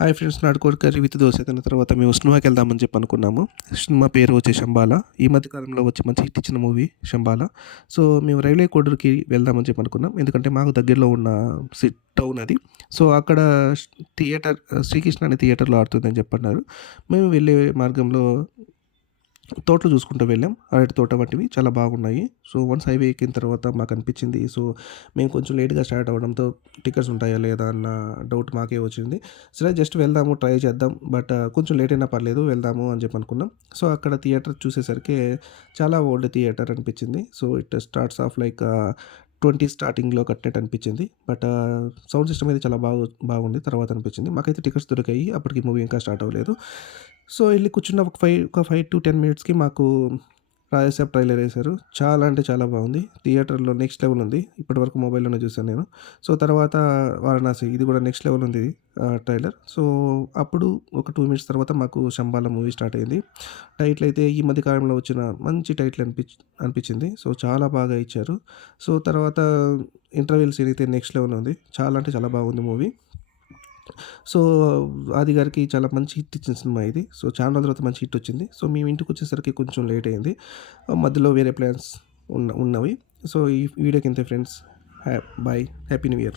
Hi friends, నాటుకోడి curry with dosa తిన్న తర్వాత మేము సినిమాకి వెళ్దామని చెప్పి అనుకున్నాము. సినిమా పేరు వచ్చి 'శంబాల'. ఈ మధ్య కాలంలో వచ్చి మంచి హిట్ ఇచ్చిన మూవీ 'శంబాల'. సో, మేము రైల్వే కోడూరుకి వెళ్దామని చెప్పి అనుకున్నాం. ఎందుకంటే మాకు దగ్గరలో ఉన్న టౌన్ అది. సో, అక్కడ థియేటర్ 'శ్రీకృష్ణ' అనే థియేటర్‌లో ఆడుతుందని చెప్పన్నారు. మేము వెళ్ళే మార్గంలో తోటలు చూసుకుంటూ వెళ్ళాం. అరటి తోట వంటివి చాలా బాగున్నాయి. సో, వన్స్ హైవే ఎక్కిన తర్వాత మాకనిపించింది. సో, మేము కొంచెం లేట్‌గా స్టార్ట్ అవ్వడంతో టికెట్స్ ఉంటాయా లేదా అన్న డౌట్ మాకే వచ్చింది. సరే జస్ట్ వెళ్దాము, ట్రై చేద్దాం. బట్ కొంచెం లేట్ అయినా పర్లేదు వెళ్దాము అని చెప్పి అనుకున్నాం. సో, అక్కడ థియేటర్ చూసేసరికి చాలా ఓల్డ్ థియేటర్ అనిపించింది. So, it starts of like 20 స్టార్టింగ్‌లో కట్టినట్టు అనిపించింది. బట్ సౌండ్ సిస్టమ్ అయితే చాలా బాగుంది తర్వాత అనిపించింది. మాకైతే టికెట్స్ దొరికాయి. అప్పటికి మూవీ ఇంకా స్టార్ట్ అవ్వలేదు. సో, ఎళ్లి కూర్చున్న ఒక 5-10 మినిట్స్‌కి మాకు 'రాజసాబ్' ట్రైలర్ ఏశారు. చాలా అంటే చాలా బాగుంది. థియేటర్‌లో నెక్స్ట్ లెవెల్ ఉంది. ఇప్పటివరకు మొబైల్‌లోనే చూసాను నేను. సో, తర్వాత 'వారణాసి' ఇది కూడా నెక్స్ట్ లెవెల్ ఉంది ట్రైలర్. సో, అప్పుడు ఒక 2 మినిట్స్ తర్వాత మాకు 'శంబాల' మూవీ స్టార్ట్ అయింది. టైటిల్ అయితే ఈ మధ్య కాలంలో వచ్చిన మంచి టైటిల్ అనిపించింది. సో, చాలా బాగా ఇచ్చారు. సో, తర్వాత ఇంటర్వెల్ సీన్ అయితే నెక్స్ట్ లెవెల్ ఉంది. చాలా అంటే చాలా బాగుంది మూవీ. సో, 'ఆది' గారికి చాలా మంచి హిట్ ఇచ్చిన సినిమా ఇది. సో, చాలా రోజుల తర్వాత మంచి హిట్ వచ్చింది. సో, మేము ఇంటికొచ్చేసరికి కొంచెం లేట్ అయింది. మధ్యలో వేరే ప్లాన్స్ ఉన్నవి. సో, ఈ వీడియోకి ఇంతే friends. Bye. Happy new year.